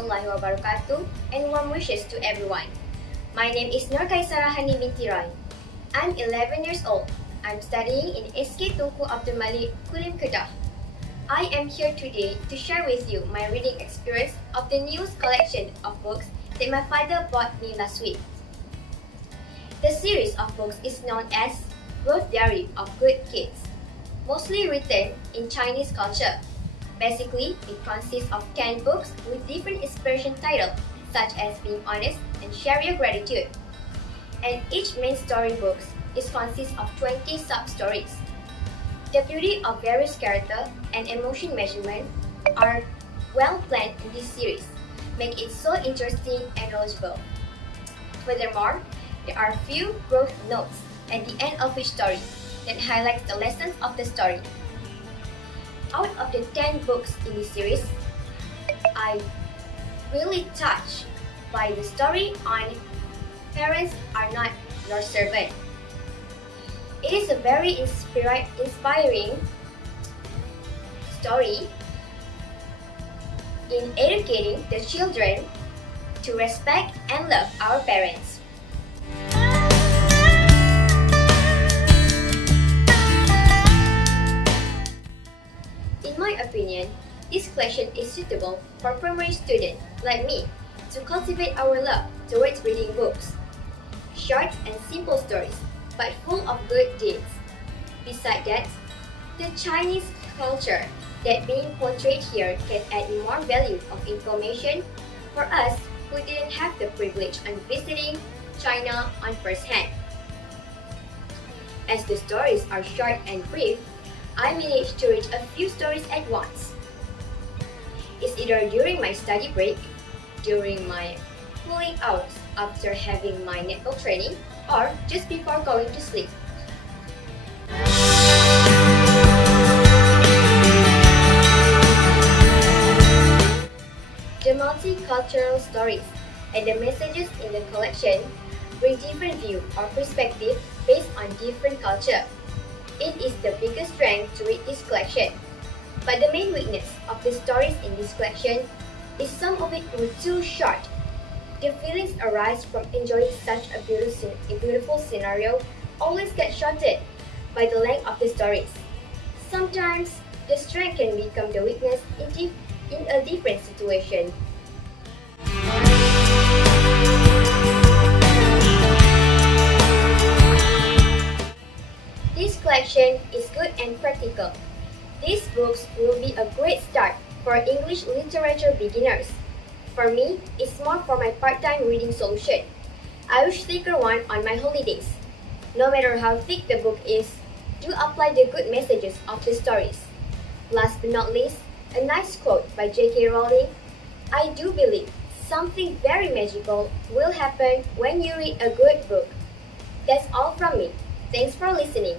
warahmatullahi wabarakatuh and warm wishes to everyone. My name is QAISARAH BINTI. I'm 11 years old. I'm studying in SK Tokoh Abdul Malik Kulim Kedah. I am here today to share with you my reading experience of the newest collection of books that my father bought me last week. The series of books is known as Growth Diary of Good Kids, mostly written in Chinese culture. Basically, it consists of 10 books with different inspiration titles such as Being Honest and Share Your Gratitude. And each main story book consists of 20 sub-stories. The beauty of various character and emotion measurement are well planned in this series, make it so interesting and knowledgeable. Furthermore, there are few growth notes at the end of each story that highlights the lessons of the story. Out of the 10 books in this series, I really touched by the story on Parents Are Not Your Servant. It is a very inspiring story in educating the children to respect and love our parents. In my opinion, this collection is suitable for primary students like me to cultivate our love towards reading books. Short and simple stories, but full of good deeds. Besides that, the Chinese culture that being portrayed here can add more value of information for us who didn't have the privilege of visiting China on first hand. As the stories are short and brief, I managed to read a few stories at once. It's either during my study break, during my cooling hours after having my netball training, or just before going to sleep. The multicultural stories and the messages in the collection bring different view or perspective based on different culture. It is the biggest strength to read this collection. But the main weakness of the stories in this collection is some of it were too short. The feelings arise from enjoying such a beautiful scenario always get shortened by the length of the stories. Sometimes, the strength can become the weakness in a different situation. This collection is good and practical. These books will be a great start for English literature beginners. For me, it's more for my part-time reading solution. I wish thicker one on my holidays. No matter how thick the book is, do apply the good messages of the stories. Last but not least, a nice quote by J.K. Rowling. I do believe something very magical will happen when you read a good book. That's all from me. Thanks for listening.